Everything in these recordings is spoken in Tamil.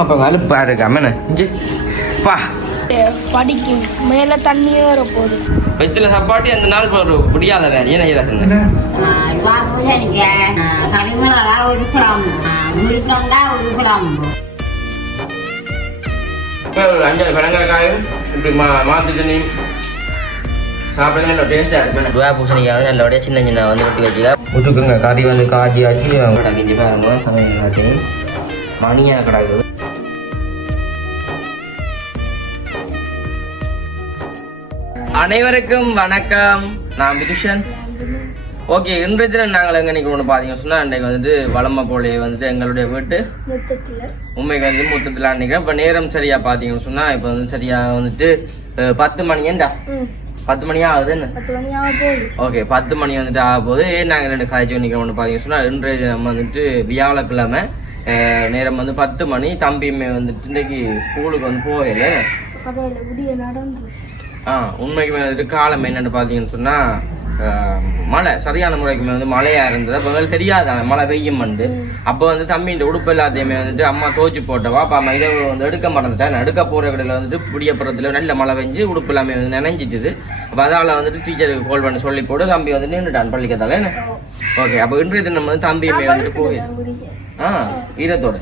அப்போ அலுப்பா இருக்காம இஞ்சி. பா. படிக்கும் மேல தண்ணியே வரப்போகுது வெத்தில சாப்பாட்டு அந்த நாள் ஒரு முடியாத வேலை ஏன் அஞ்சல் கடங்காயும் இப்படி மா மாத்து தண்ணி சாப்பிட நல்ல டேஸ்டாக இருக்கு. துவா பூசணிக்காய் வந்து நல்லபடியாக சின்ன சின்ன வந்து வெட்டி வச்சுக்கா. முத்துக்குங்க கறி வந்து காய்ச்சி ஆச்சு கிஞ்சி பாருங்க சமையல் மணியாக கிடக்குது. அனைவருக்கும் வணக்கம். நான் விதுஷன். ஓகே இன்றைய தினம் நாங்கள் எங்கே நிற்கிறோம்னு பார்த்தீங்கன்னு சொன்னால் அன்றைக்கு வந்துட்டு வளமை போலே வந்துட்டு எங்களுடைய வீட்டு உண்மைக்கு வந்து மொத்தத்தில் நினைக்கிறேன் இப்போ நேரம் சரியா பார்த்தீங்கன்னு சொன்னால் இப்போ வந்து சரியா வந்துட்டு பத்து மணி ஏண்டா? ம். பத்து மணி ஆகுதுன்னு போகுது ஓகே பத்து மணி வந்துட்டு ஆக போது நாங்கள் ரெண்டு காய்ச்சி நிற்கிறோம்னு பார்த்தீங்கன்னு சொன்னால் இன்றைய தினம் வந்துட்டு வியாழக்கிழமை நேரம் வந்து பத்து மணி. தம்பியுமே வந்துட்டு இன்னைக்கு ஸ்கூலுக்கு வந்து போகல. ஆ உண்மைக்கு வந்துட்டு காலம் என்னன்னு பார்த்தீங்கன்னு சொன்னால் மழை சரியான முறைக்கு வந்து மழையா இருந்தது. அப்போ வந்து தெரியாதான மழை பெய்யும் வந்து. அப்போ வந்து தம்பி இந்த உடுப்பு எல்லாத்தையுமே வந்துட்டு அம்மா தோச்சு போட்டவா அப்போ அம்மா இதை வந்து எடுக்க மாட்டேன் எடுக்க போகிற கடையில் வந்துட்டு புடியப்புறத்தில் நல்ல மழை பெஞ்சு உடுப்பு எல்லாமே வந்து நினைஞ்சிட்டுது. அப்போ அதால் வந்துட்டு டீச்சருக்கு கால் பண்ணி சொல்லி போட்டு தம்பி வந்து நின்றுட்டான் பள்ளிக்கத்தால என்ன? ஓகே அப்போ இன்றைய தினம் வந்து தம்பியுமே வந்துட்டு போய் குடிக்க ஆ ஈரத்தோட.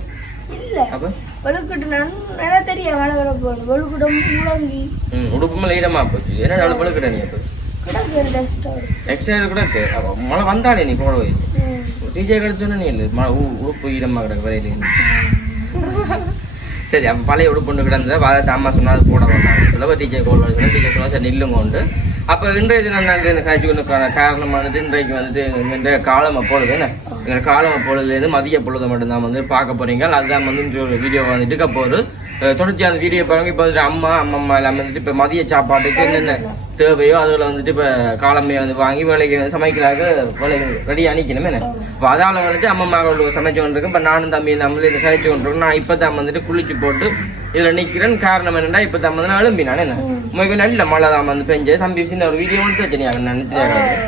அப்போ? வெளுக்கிட்டு நான் நல்லா தெரியும் வேலை வேலை போகணும் வெளுக்கிட்டும் முழங்கி ம் உடுப்பு மேலே ஈரமா போச்சு. என்ன டவுள் பழுக்கிட்ட நீ அப்போ? டஸ்ட் எக்ஸ்ட்ரா கூட மழை வந்தாலே நீ போய். ம். டிஜே கிடைச்சோன்னு நீ இல்லை உடுப்பு ஈரமாக கிடக்கு வரையிலேயே சரி அப்போ பழைய உடுப்புண்டு ஒன்று கிடந்தது. அதை அம்மா சொன்னால் போட மாட்டாங்க சொல்ல டீச்சர் கோல் பண்ணி டீச்சர் சொன்னா சரி நில்லுங்க உண்டு. அப்போ இன்றைய தினம் நாங்கள் இந்த காய்ச்சி கொண்டு காரணம் வந்துட்டு இன்றைக்கு வந்துட்டு இன்றைய காலம் அப்பொழுது என்ன? எங்கள் காலம் அப்பொழுதுலேருந்து மதிய பொழுது மட்டும்தான் வந்து பார்க்க போகிறீங்க அதுதான் வந்து ஒரு வீடியோ வந்துட்டு போகுது. தொடர்ச்சி அந்த வீடியோ பாருங்க இப்போ வந்துட்டு அம்மா அம்மா அம்மா எல்லாம் வந்துட்டு இப்போ மதிய சாப்பாட்டுக்கு என்னென்ன தேவையோ அதில் வந்துட்டு இப்போ காலமே வந்து வாங்கி வேலைக்கு வந்து சமைக்கிறாங்க வேலைக்கு ரெடி அணிக்கணுமே என்ன? இப்போ அதால் வந்துட்டு அம்மா மகள் சமைச்சு கொண்டிருக்கேன். இப்போ நானும் தம்பி நம்மளே இதை சமைச்சு கொண்டிருக்கோம். நான் இப்போ தான் வந்துட்டு குளிச்சு போட்டு இதில் நிற்கிறேன் காரணம் என்னடா இப்போ தான் வந்து நான் எழும்பி நான் என்ன? உங்களுக்கு நல்ல மழை தான் வந்து பெஞ்சு. தம்பி சின்ன ஒரு வீடியோ எடுத்து வச்சேன் நான் எடுப்பேன்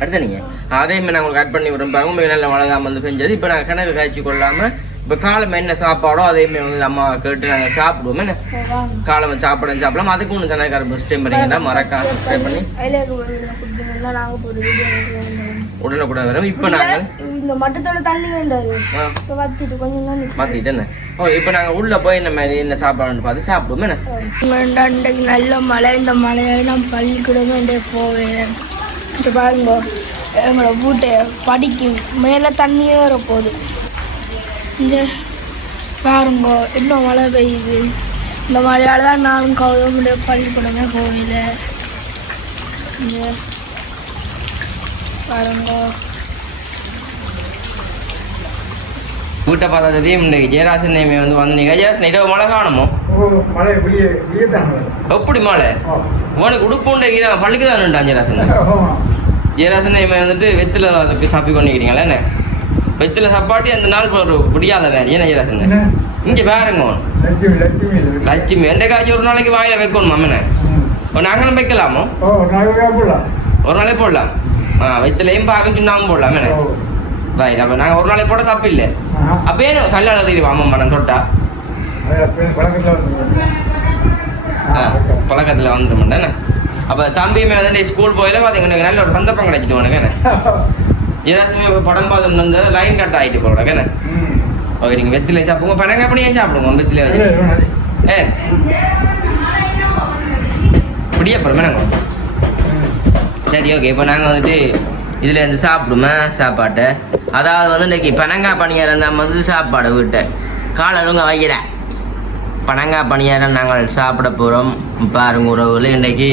அடுத்த நீங்க. அதே மாதிரி நான் உங்களுக்கு ஆட் பண்ணி விடுறேன் பாருங்க. உங்களுக்கு நல்ல மழை தான் வந்து பெஞ்சது. இப்போ நாங்கள் கிணறு காய்ச்சி கொள்ளாம இப்போ காலம் என்ன சாப்பாடோ அதே மாதிரி வந்து அம்மா கேட்டு நாங்கள் சாப்பிடுவோம். என்ன? காலம் சாப்பிட சாப்பிடலாம். அதுக்கு ஒன்று சேனல் ஃபஸ்ட் டைம் வரீங்கன்னா மறக்காம சப்ஸ்கிரைப் பண்ணி. உடனுக்குடன் வரோம் இப்போ நாங்கள் இந்த மட்டத்தோட தண்ணி வேண்டாது இப்போ வத்திட்டு கொஞ்சம் நிற்கும் மாத்திட்டு என்ன? ஓ இப்போ நாங்கள் உள்ள போய் இந்த மாதிரி என்ன சாப்பாடுன்னு பார்த்து சாப்பிடுவோம். என்ன? நல்ல மழை. இந்த மழையால் நான் பள்ளிக்கூடமே போவேன் இது பாருங்க எங்களோட வீட்டை படிக்கும். மேலே தண்ணியே வரப்போகுது. இந்த பாருங்க இன்னும் மழை பெய்யுது. இந்த மழையால் தான் நானும் கௌதமுடைய பள்ளிக்கூடமே போகல. இங்க பாருங்க. வீட்டை பார்த்தா தெரியும் இன்றைக்கு ஜெயராசன் நேமே வந்து வந்து நீங்கள் ஜெயராசன் இரவு மழை காணுமோ? மழை மழை. எப்படி மழை? உனக்கு உடுப்பு உண்டு பள்ளிக்கு தான் ஜெயராசன் ஜெயராசன் இவன் வந்துட்டு வெத்தில சாப்பி கொண்டிருக்கிறீங்களா என்ன? வெத்தில சாப்பாட்டி அந்த நாள் ஒரு முடியாத வேலை. ஏன்னா ஜெயராசன் என்ன? இங்க பாருங்க லட்சுமி எண்டைக்காய்ச்சி ஒரு நாளைக்கு வாயில வைக்கணும் அம்மனை நாங்களும் வைக்கலாமோ? ஒரு நாளே போடலாம். ஆ வெத்திலையும் பார்க்க சுண்ணாமும் போடலாம் ரைட் அப்ப நாங்க ஒரு நாளைக்கு போட தப்பு இல்லை. ஆஹா. அப்ப ஏன் கல்யாணம் தெரியுமா அம்மம்மா நான் தொட்டா? பழக்கத்தில் வந்து ஆ, பழக்கத்துல வந்துட மாட்டேன் அப்ப தம்பியுமே வந்து ஸ்கூல் போயில பாத்தீங்க எனக்கு நல்ல ஒரு சந்தர்ப்பம் கிடைச்சிட்டு உனக்கு என்ன ஏதாச்சும் படம் பார்த்து வந்து லைன் கட் ஆயிட்டு போட என்ன? ம். ஓகே நீங்க வெத்தில சாப்பிடுங்க. பனங்க அப்படி ஏன் சாப்பிடுங்க? வெத்தில வச்சு. ஏ? இப்படியே அப்புறமே நாங்கள். சரி ஓகே இப்போ நாங்கள் வந்துட்டு இதில் இருந்து சாப்பிடுமே? சாப்பாட்டை? அதாவது வந்து இன்னைக்கு பனங்காய் பணியாரம் நம்ம வந்து சாப்பாடு வீட்டை. காலருங்க வைக்கிற பனங்காய் பணியாரம் நாங்கள் சாப்பிட போகிறோம் பாருங்க உறவுகள் இன்றைக்கு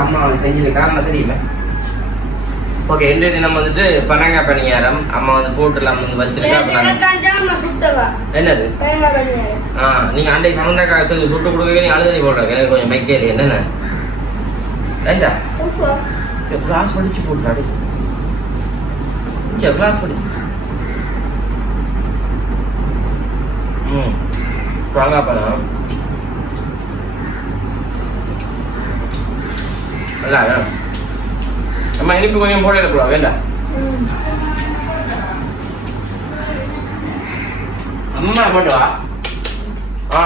அம்மா செஞ்சிருக்காங்க தெரியுமே? ஓகே இன்றைய தினம் வந்துட்டு பனங்காய் பணியாரம். அம்மா வந்து போட்டுலாம் வந்து வச்சிருக்காங்க என்னது? தேங்காய் ஆ நீங்க அண்டை சமந்தக்காய் சொல்லி சுட்டு கொடுக்க நீ அழுது போடுற எனக்கு கொஞ்சம் மைக்கேலி என்னென்ன? ஏண்டா கிளாஸ் படிச்சு போட்டுறாடி இங்கே கிளாஸ் படிச்சு ம் வாங்க பழம். நல்லா அம்மா இனிப்பு கொஞ்சம் போட எடுக்கலாம் வேண்டாம் ம். அம்மா போட்டு வா ஆ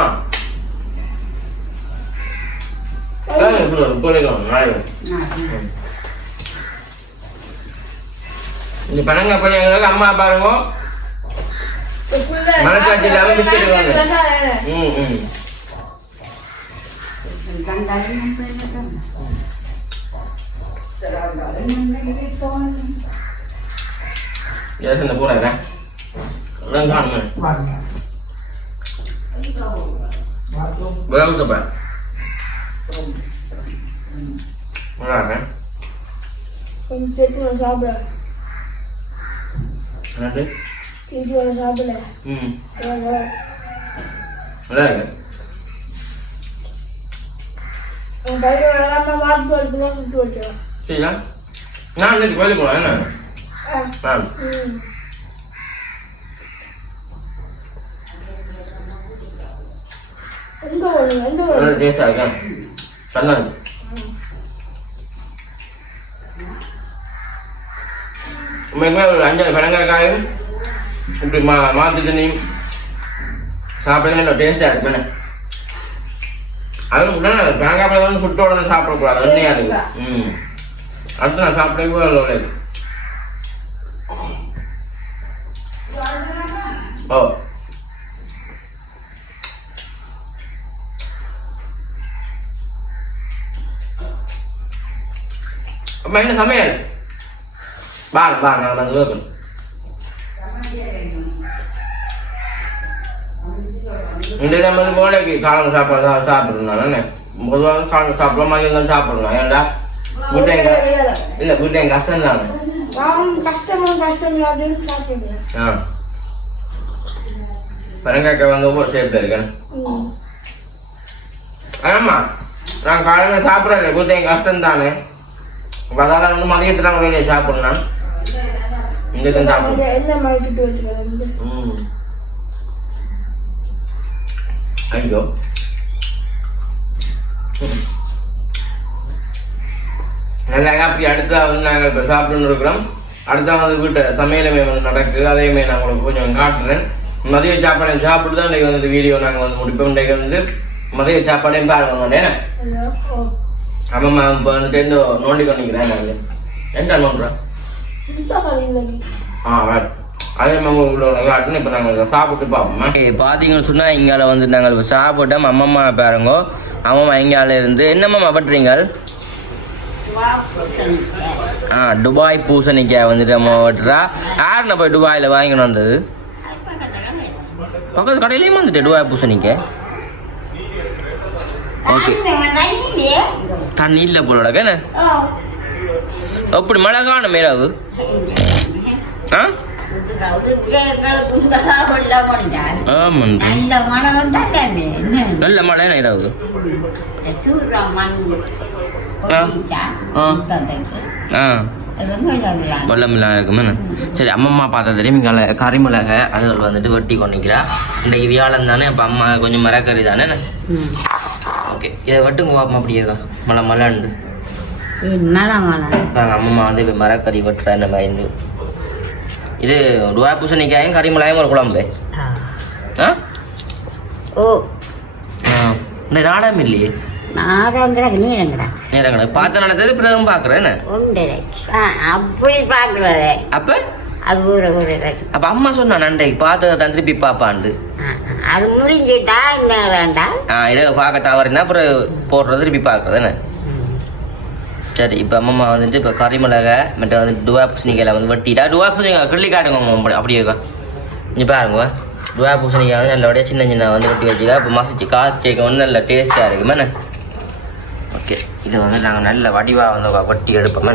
இந்த பனங்க பணியாங்களுக்கு அம்மா பாருங்க மனசாட்சி இல்லாம பிஸ்கெட் வாங்க. ம் ம் யோசனை போறேன் ரங்கான் பிளவுஸ் அப்ப நல்லா இருக்கேன் கொஞ்சம் சேர்த்து நான் சாப்பிட என்னது சேர்த்து வர சாப்பிடல ம் அதான் நல்லா இருக்கு உன் பையன் நல்லா வாத்து பருப்புலாம் சுட்டு வச்சோம் சரியா நான் இன்னைக்கு கோயிலுக்கு போனேன் என்ன மேம் நல்லா டேஸ்டாக நல்லா இருக்கு உண்மைக்குமே ஒரு அஞ்சாறு பனங்காயும் இப்படி மா நீ சாப்பிடுங்க நல்லா டேஸ்டாக இருக்கு என்ன அதுவும் கூட தேங்காய் பழம் ஃபுட்டோட சாப்பிடக்கூடாது உண்மையாக இருக்கு ம் அடுத்து நான் சாப்பிட்டே கூட இல்லை ஓ அப்ப என்ன சமையல் பாரு பாரு நான் வந்து வேணும் இந்த நம்ம வந்து கோழைக்கு காலம் சாப்பாடு சா- சாப்பிடணும் என்ன பொதுவாக காலம் சாப்பிட மாதிரி தான் சாப்பிடணும் ஏன்டா வீட்டை எங்க இல்லை வீட்டை எங்க கஷ்டம் தானே நான் கஷ்டமா கஷ்டம் அப்படின்னு சாப்பிடுங்க ஆ. பரங்காய்க்காய் வந்து ஒவ்வொரு இருக்கேன் ம். ஆமா. நான் காலையில் சாப்பிட்றேன். வீட்டை என் கஷ்டம் தானே. அதால வந்து மதியத்தில் நாங்கள் வெளியே சாப்பிடணும் இங்கே தான் சாப்பிடணும். அவங்க என்ன மாதிரி சுட்டு வச்சுக்கிறது ம். ஐயோ. நல்லா அப்படி அடுத்தா வந்து நாங்கள் இப்போ சாப்பிட்டுன்னு இருக்கிறோம். அடுத்தா வந்து வீட்டு சமையலுமே வந்து நடக்குது. அதையுமே நான் உங்களுக்கு கொஞ்சம் காட்டுறேன். மதிய சாப்பாடு சாப்பிட்டு தான் இன்றைக்கி வந்து வீடியோ நாங்கள் வந்து முடிப்போம். இன்றைக்கு வந்து மதிய சாப்பாடையும் பாருங்க மாட்டேன் ஆமாம்மா இப்போ வந்துட்டு என்ன நோண்டி கொண்டிக்கிறேன் நான் என்ன நோண்டுறேன் ஆ வேறு அதே காட்டுன்னு இப்போ நாங்கள் சாப்பிட்டு பார்ப்போம்? பார்த்தீங்கன்னு சொன்னால் இங்கால வந்து நாங்கள் சாப்பிட்டோம். அம்மம்மா பாருங்க. அம்மம்மா இங்கால இருந்து. என்னம்மா பட்டுறீங்க ஆ துபாய் பூசணிக்காய் வந்துட்டு அம்மா வெட்டுறா யாருண்ணா போய் துபாயில் வாங்கின்னு வந்தது? பக்கத்து கடையிலையும் வந்துட்டு துபாய் பூசணிக்காய். ஓகே. தண்ணி இல்லை போலோட என்ன? எப்படி மழை காணும் மேராவு ஆ? நல்ல மழை நேராவு தூர மண் ஆ. ஆ. ஆ வெள்ளம் வெள்ளமெல்லாம் இருக்குமே சரி அம்மம்மா பார்த்தா தெரியும் இங்கே கறிமிளகை அதுகள் வந்துட்டு வெட்டி கொண்டிக்கிறா இன்றைக்கு வியாழன் தானே அப்போ அம்மா கொஞ்சம் மரக்கறி தானே ஓகே இதை வெட்டுங்க பாப்போம் அப்படியேக்கா மழை மழைண்டு மழை மழை நாங்கள் அம்மம்மா வந்து இப்போ மரக்கறி வெட்டுறா இந்த மாதிரி இது ரூபாய் பூசணிக்காயும் கறிமிளகாயும் ஒரு குழம்பு ஆ ஓ இந்த நாடம் இல்லையே பார்த்து நடந்தது பிறகும் ஆ அப்படி அப்போ அது அப்போ அம்மா சொன்னா நண்டைக்கு பார்த்து தான் திருப்பி பாப்பாண்டு அது முடிஞ்சிட்டா இன்னும் வேண்டாம் ஆ இதை பார்க்க தவறுனா அப்புறம் போடுறது திருப்பி பார்க்குறது என்ன சரி இப்போ அம்மா வந்துட்டு இப்போ கறிமிளகை மற்ற வந்து டுவா பூசணிக்காயில் வந்து வெட்டிட்டா டுவா பூசணிக்காய் கிள்ளி காட்டுங்க அப்படி அப்படியே இங்கே பாருங்க டுவா பூசணிக்காய் வந்து நல்லபடியாக சின்ன சின்ன வந்து வெட்டி வச்சுக்கா இப்போ மசிச்சு காய்ச்சிக்க வந்து நல்ல டேஸ்ட்டாக இருக்குமே ஓகே இதை வந்து நாங்கள் நல்ல வடிவாக வந்து வெட்டி எடுப்போமே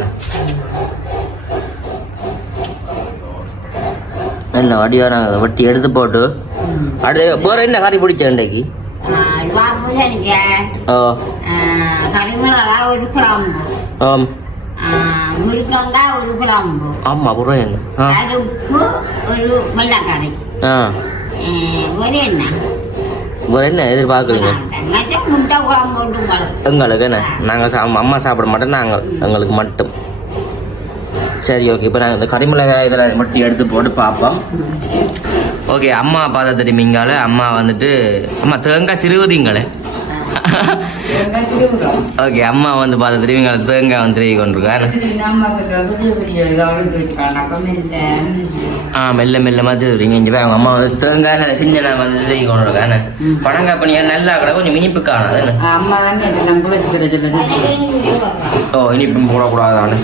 நல்ல வடிவாக நாங்கள் வெட்டி எடுத்து போட்டு அடுத்து வேறு என்ன கறி பிடிச்ச இன்றைக்கு? ஓ. கரிமிளகா ஒரு குழம்பு ஆம். முருங்கங்காய் ஒரு குழம்பு. அப்புறம் என்ன அது உப்பு ஒரு ஆ. ஒரு என்ன என்ன எதிர்பார்க்குறீங்க? எங்களுக்கு என்ன? நாங்கள் சா அம்மா சாப்பிட மாட்டோம் நாங்கள் எங்களுக்கு மட்டும். சரி ஓகே இப்போ நாங்கள் இந்த கறிமிளகாய் இதில் மட்டும் எடுத்து போட்டு பார்ப்போம். ஓகே அம்மா பார்த்தா தெரியுமீங்கால அம்மா வந்துட்டு அம்மா தேங்காய் திருவதிங்களே ஓகே அம்மா வந்து பார்த்தா தெரியுமீங்கால தேங்காய் வந்து திருவி கொண்டிருக்காரு. ஆ மெல்ல மெல்ல மாதிரி திருவிங்க இங்கே அவங்க அம்மா வந்து தேங்காய் சின்ன வந்து திருவி கொண்டிருக்காரு. பனங்காய் பனியா நல்லா கூட கொஞ்சம் இனிப்பு காணாது ஓ இனிப்பும் போடக்கூடாதானு?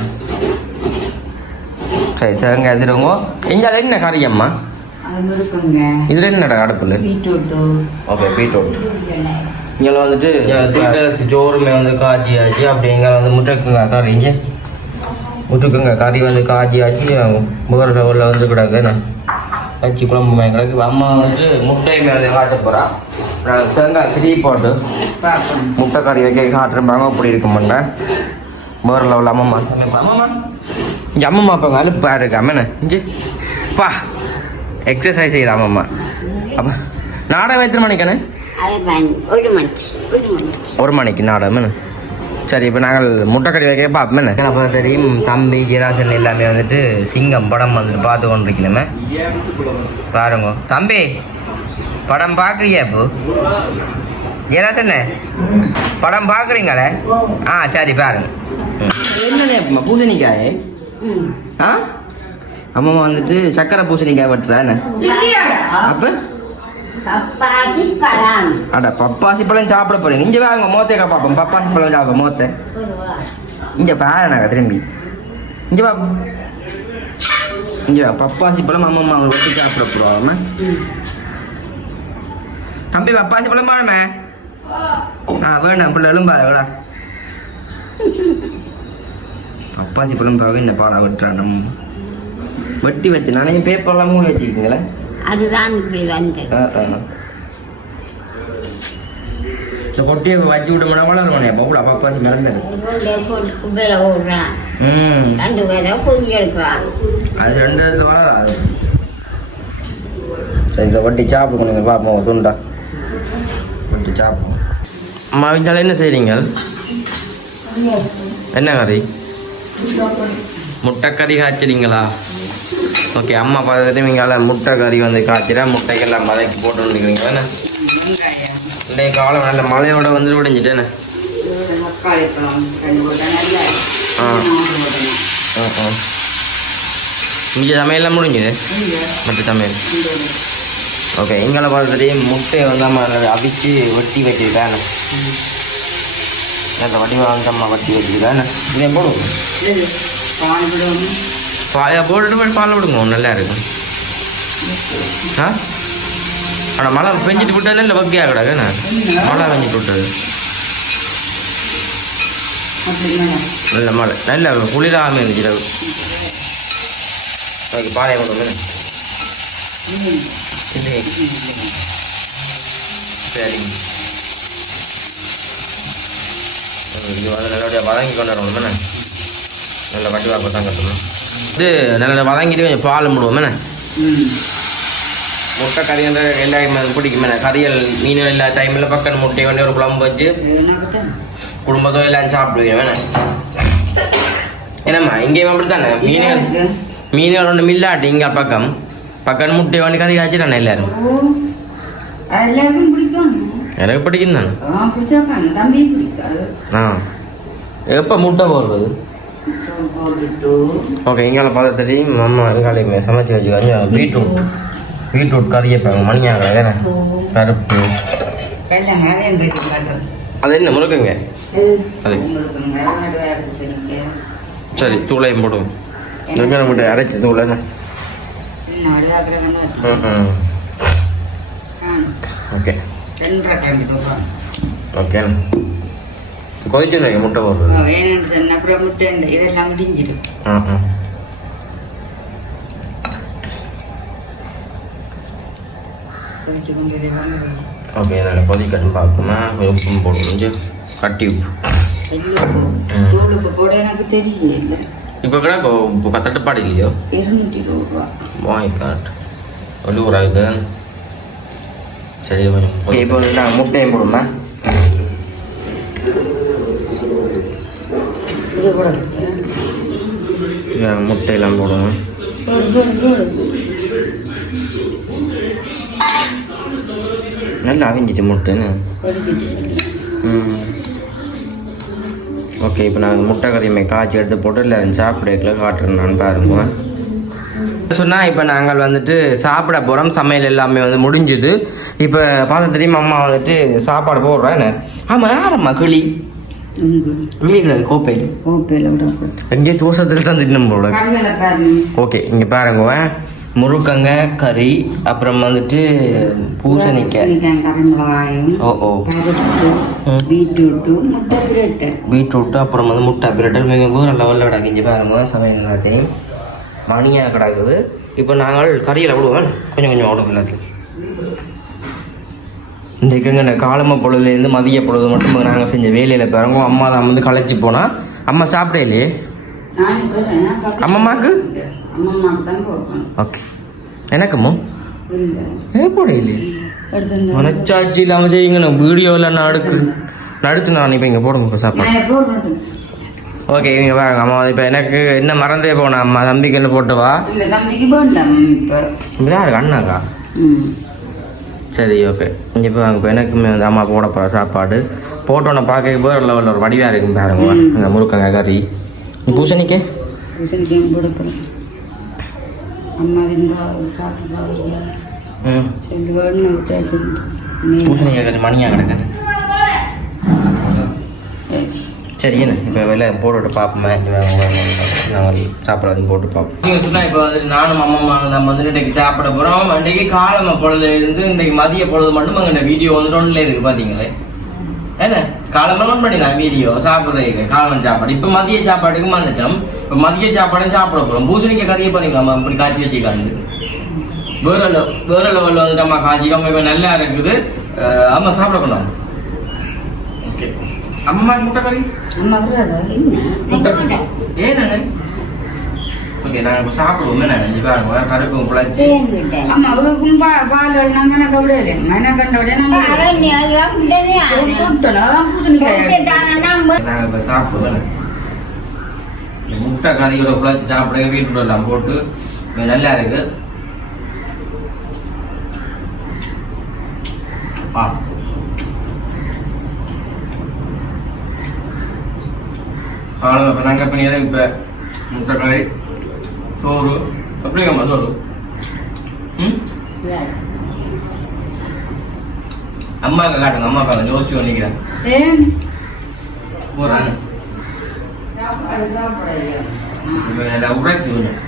சரி தேங்காய் திருவங்க. இங்கே என்ன கறி அம்மா? அது இருக்குங்க இதில் என்னடா அடுப்பில்? ஓகே பீட்ரூட் இங்கே வந்துட்டு தூக்கரசு சோறுமே வந்து காய்ச்சி ஆச்சு அப்படி இங்கே வந்து முட்டைக்குங்க கறி இங்கே. முட்டுக்குங்க கறி வந்து காய்ச்சி ஆச்சு முகர லெவலில் வந்து கிடக்கு. என்ன? வச்சு குழம்பு கிடக்கு. அம்மா வந்து முட்டையுமே வந்து காய்ச்ச போகிறா நான் தேங்காய் திரி போட்டு முட்டை கறி வைக்க காட்டுறப்பாங்க அப்படி இருக்க மாட்டேன் வேறு லெவலில் அம்மம்மா. அம்மம்மா. இங்கே அம்மம்மா இப்போ அலுப்பா இருக்கு. அம்மனே இஞ்சி. பா. எக்ஸசைஸ் செய்கிறா அம்மம்மா. அப்போ நாடகம் எத்தனை பன்- ஒரு மணிக்கு நாடகம் சரி இப்போ நாங்கள் முட்டைக்கறி வைக்க பார்ப்போம் அப்போ தெரியும் தம்பி ஜீராசன் எல்லாமே வந்துட்டு சிங்கம் படம் வந்துட்டு பார்த்து கொண்டிருக்கணுமே. பாருங்க. தம்பி படம் பார்க்குறியா இப்போ? ஜீராசன் படம் பார்க்குறீங்களே? ஆ சரி பாருங்க. என்ன பூசணிக்காய்? ஆ? அம்மா வந்துட்டு சக்கரை பூசணிக்காய் வெட்டுறா என்ன? அப்போ? அட பப்பாசி பழம் சாப்பிட போறீங்க. இங்க வாங்க மோத்தே பாப்போம். பப்பாசி பழம் சாப்பிட மோத்த. இங்க பாருங்க திரும்பி. இங்க வா. இங்க பப்பாசி பழம் அம்மா அவங்க ஒட்டி சாப்பிட போறோம். தம்பி பப்பாசி பழம் பாருமே. ஆ வேணும் பிள்ளை எலும்பா வேடா பப்பாசி பழம் பாருங்க இந்த பாடம் வெட்டுறான் வெட்டி வச்சு நானே பேப்பர்லாம் மூடி வச்சுக்கீங்களேன் அதுதான் இப்படி வந்தது. இந்த கொட்டியை வச்சு விட்டோம்னா வளருவானே? பவுடா பப்பாசி மறந்துடு குப்பையில் ஓடுறான் ம். ரெண்டு பேரை பொங்கி எடுக்கிறான். அது ரெண்டு இடத்துல வளராது. சரி இதை வட்டி சாப்பிடுங்க பார்ப்போம் துண்டா. வட்டி சாப்பிடுவோம். அம்மா வீட்டால் என்ன செய்றீங்க? என்ன கறி? முட்டை கறி காய்ச்சிறீங்களா? ஓகே அம்மா பார்த்துட்டு நீங்கள் முட்டை கறி வந்து காய்ச்சிட முட்டைக்கெல்லாம் மலைக்கு போட்டு வந்துருக்கீங்க என்ன? இன்றைய காலம் நல்ல மழையோட வந்து விடிஞ்சிட்டேன்னு ஆ. ஆ ஆ. இங்கே சமையல்லாம் முடிஞ்சுது? மற்ற சமையல். ஓகே எங்களை பார்த்துட்டு முட்டையை வந்து அம்மா அவிச்சு வெட்டி வச்சிருக்கேன் அந்த வடிவம் வந்து அம்மா வெட்டி வச்சிருக்கேன் இதே போடுவோம். பால் போட்டுட்டு போய் பால் விடுங்க நல்லா இருக்கும் ஆ ஆனால் மழை பெஞ்சிட்டு விட்டாலே இல்லை வக்கியாக கிடக்குண்ணே மழை பெஞ்சிட்டு விட்டது நல்ல மழை நல்ல குளிராமல் இருந்துச்சு இரவு. ஓகே பாலையை கொண்டு வந்து சரிங்க இது வந்து நல்லபடியாக வதங்கி கொண்டு வரணும் என்ன நல்ல வாக்கு தான் கட்டணும் இது நல்ல வதங்கிட்டு கொஞ்சம் பால் முடுவோம் என்ன? முட்டை கறி வந்து அது பிடிக்கும் என்ன? கறியல் மீன் எல்லா டைமில் பக்கம் முட்டை வந்து ஒரு குழம்பு வச்சு தான் குடும்பத்தோடு எல்லாம் சாப்பிடுவீங்க வேணா என்னம்மா இங்கேயும் அப்படித்தானே? மீன்கள் இருக்கு. மீன்கள் ஒன்று மில்லாட்டி இங்கே பக்கம் பக்கம் முட்டை வந்து கறி காய்ச்சிட்டானே எல்லாரும்? எனக்கு பிடிக்கும். தானே? ஆ. எப்போ முட்டை போடுறது? ஓகே இங்கால பார்த்து தெரியும். அம்மா எங்கால சமைச்சு வச்சுக்காங்க. பீட்ரூட். பீட்ரூட் கறி வைப்பாங்க மணியாக வேற? பருப்பு. அது என்ன முருக்குங்க அது. சரி தூளையும் போடுவோம். வெங்காயம் முட்டை அரைச்சி தூளை ஓகே. ஓகே. கொதிச்சு முட்டை போடுறது வேணும்னு சொன்ன அப்புறம் முட்டை இந்த இதெல்லாம் முடிஞ்சிடும் ஓகே நான் கொதிக்கட்டும் பார்க்குமா உப்பும் கொஞ்சம் கட்டி உப்பு ம். தூளுக்கு போட எனக்கு தெரியல இப்போ கூட இப்போ கத்தட்டுப்பாடு இல்லையோ இருநூற்றி இருபது ரூபா வாய் காட் ஒழுகுறாங்க சரி கொஞ்சம் இப்போ வந்து நான் முட்டையும் போடுமா இது கூட முட்டையெல்லாம் போடுவோம் நல்லா அவிஞ்சிட்டு முட்டைன்னு ம். ஓகே இப்போ நான் முட்டை கறியுமே காய்ச்சி எடுத்து போட்டு இல்லை சாப்பிடக்கில் காட்டுறேன் நான் பாருங்க. சொன்னால் இப்போ நாங்கள் வந்துட்டு சாப்பிட போகிறோம் சமையல் எல்லாமே வந்து முடிஞ்சுது. இப்போ பார்த்து தெரியுமா அம்மா வந்துட்டு சாப்பாடு போடுறேன் ஆமாம் யாரம்மா கிளி? கிளி கிடையாது கோப்பை கோப்பையில் விட எங்கேயோ தோசத்தில் போல. பாருங்க ஓகே இங்கே பாருங்க முருக்கங்க கறி அப்புறம் வந்துட்டு பூசணிக்காய். ஓ ஓ. பீட்ரூட்டு முட்டை பிரட்டு. பீட்ரூட்டு அப்புறம் வந்து முட்டை பிரட்டல் மிக வேறு லெவலில் கிடக்கு இங்கே பாருங்க சமையல் எல்லாத்தையும். மணியாக கிடக்குது. இப்போ நாங்கள் கறியில் விடுவோம். கொஞ்சம் கொஞ்சம் ஓடும் எல்லாத்தையும். இன்றைக்கு இந்த காலம பொழுதுலேருந்து மதிய பொழுது மட்டும் நாங்கள் செஞ்ச வேலையில் பாருங்க. அம்மா தான் வந்து களைச்சி போனால் அம்மா சாப்பிட்டே இல்லையே? அம்மம்மாக்கு? ஓகே. எனக்குமோ போட இல்லையே? மனச்சாட்சி இல்லாமல் செய்யுங்க நான் வீடியோவில் நான் அடுக்கு நடுத்து நான் இப்போ இங்கே போடுங்க இப்போ சாப்பாடு ஓகே இவங்க பாருங்க அம்மா இப்போ எனக்கு என்ன மறந்தே போனா அம்மா தம்பிக்கு என்ன போட்டு வா. இல்லை தம்பிக்கு இப்போ. அண்ணாக்கா. ம். சரி ஓகே இங்கே இப்போ இப்போ எனக்குமே வந்து அம்மா போட போகிற சாப்பாடு. போட்டோன்னு பார்க்க போகிற லெவலில் ஒரு வடிவாக இருக்கும் பாருங்க. அந்த முருக்கங்க கறி பூசணிக்கே? பூசணிக்காயும் கொடுக்குறேன் அம்மா சாப்பிட்டு மணியாக சரி என்ன இப்போ வெளில போட்டுட்டு பார்ப்போமே நாங்கள் சாப்பிடாதையும் போட்டு பார்ப்போம். நீங்கள் சொன்னால் இப்போ வந்து நானும் அம்மா நம்ம வந்து இன்றைக்கு சாப்பிட போகிறோம் இன்றைக்கு காலம பொழுதுல இருந்து இன்றைக்கு மதிய பொழுது மட்டும் அங்கே இந்த வீடியோ வந்து ஒன்றில் இருக்குது பார்த்தீங்களே என்ன? காலமெல்லாம் பண்ணி நான் வீடியோ சாப்பிட்றதுக்கு காலமன் சாப்பாடு. இப்போ மதிய சாப்பாட்டுக்கு வந்துட்டோம் இப்போ மதிய சாப்பாடும் சாப்பிட போகிறோம் பூசணிக்காய் கறியை பண்ணிங்க அம்மா இப்படி காய்ச்சி வச்சுக்காந்து வேற வேற லெவலில் வந்து அம்மா காய்ச்சி அம்மா இப்போ நல்லா இருக்குது. அம்மா சாப்பிட போனோம். ஓகே. அம்மா முட்டை கறி? அம்மா என்ன? ஏன்னு ஓகே நாங்கள் இப்போ சாப்பிடுவோமே. நான் நினைச்சு பாருங்க. பா பால் நாங்கள் எனக்கு விடையில நான் கண்ட விட நாங்கள் இப்போ சாப்பிடுவோம் முட்டை கறியோட பிழைச்சி சாப்பிட பீட்ரூட் எல்லாம் போட்டு. நல்லா இருக்கு. ஆ அவ்வளோ இப்போ நாங்கள் இப்போ நேரம் இப்போ முட்டை கறி. சோறு எப்படிங்கம்மா சோறு ம் அம்மாவுக்கு காட்டுங்க அம்மா பாருங்க யோசிச்சு நல்லா உரைச்சி கொஞ்சம்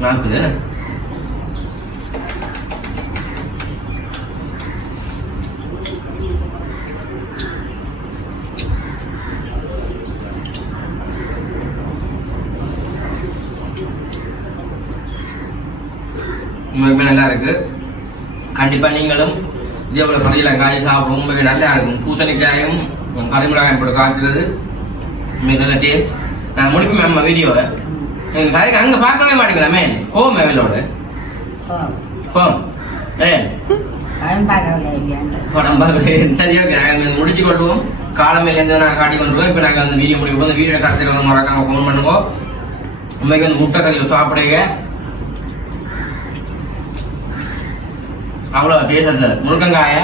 நாக்குது உண்மைக்குமே நல்லா நீங்களும் இதே போல கறியெல்லாம் காய் சாப்பிடும் உண்மைக்கு நல்லா இருக்கும். பூசணிக்காயும் கறிமிளகாயும் போட்டு காய்ச்சது உண்மைக்கு நல்ல டேஸ்ட் நான் முடிப்போம் நம்ம வீடியோவை எங்க கதைக்கு அங்க பார்க்கவே மாட்டேங்களாமே கோவம் மேலோட கோவம். ஏ படம் பார்க்குறேன் சரி ஓகே நாங்கள் முடிச்சு கொள்வோம். காலமையிலேருந்து நாங்கள் காட்டி கொண்டுருவோம். இப்போ நாங்கள் அந்த வீடியோ முடிவு இந்த வீடியோ கருத்தில் வந்து மறக்காம ஃபோன் பண்ணுவோம் உண்மைக்கு வந்து முட்டை கறியில் சாப்பிடுங்க. அவ்வளோ டேஸ்ட் முருங்கங்காய.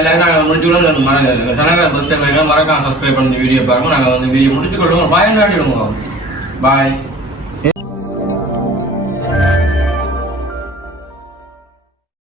எல்லாரும் நாங்கள் முடிச்சுக்கிறோம் மறக்க சனகார பஸ் டைம் மறக்காம சப்ஸ்கிரைப் பண்ணி வீடியோ பாருங்க. நாங்கள் வந்து வீடியோ முடிச்சுக்கொள்வோம். பாய் பாய்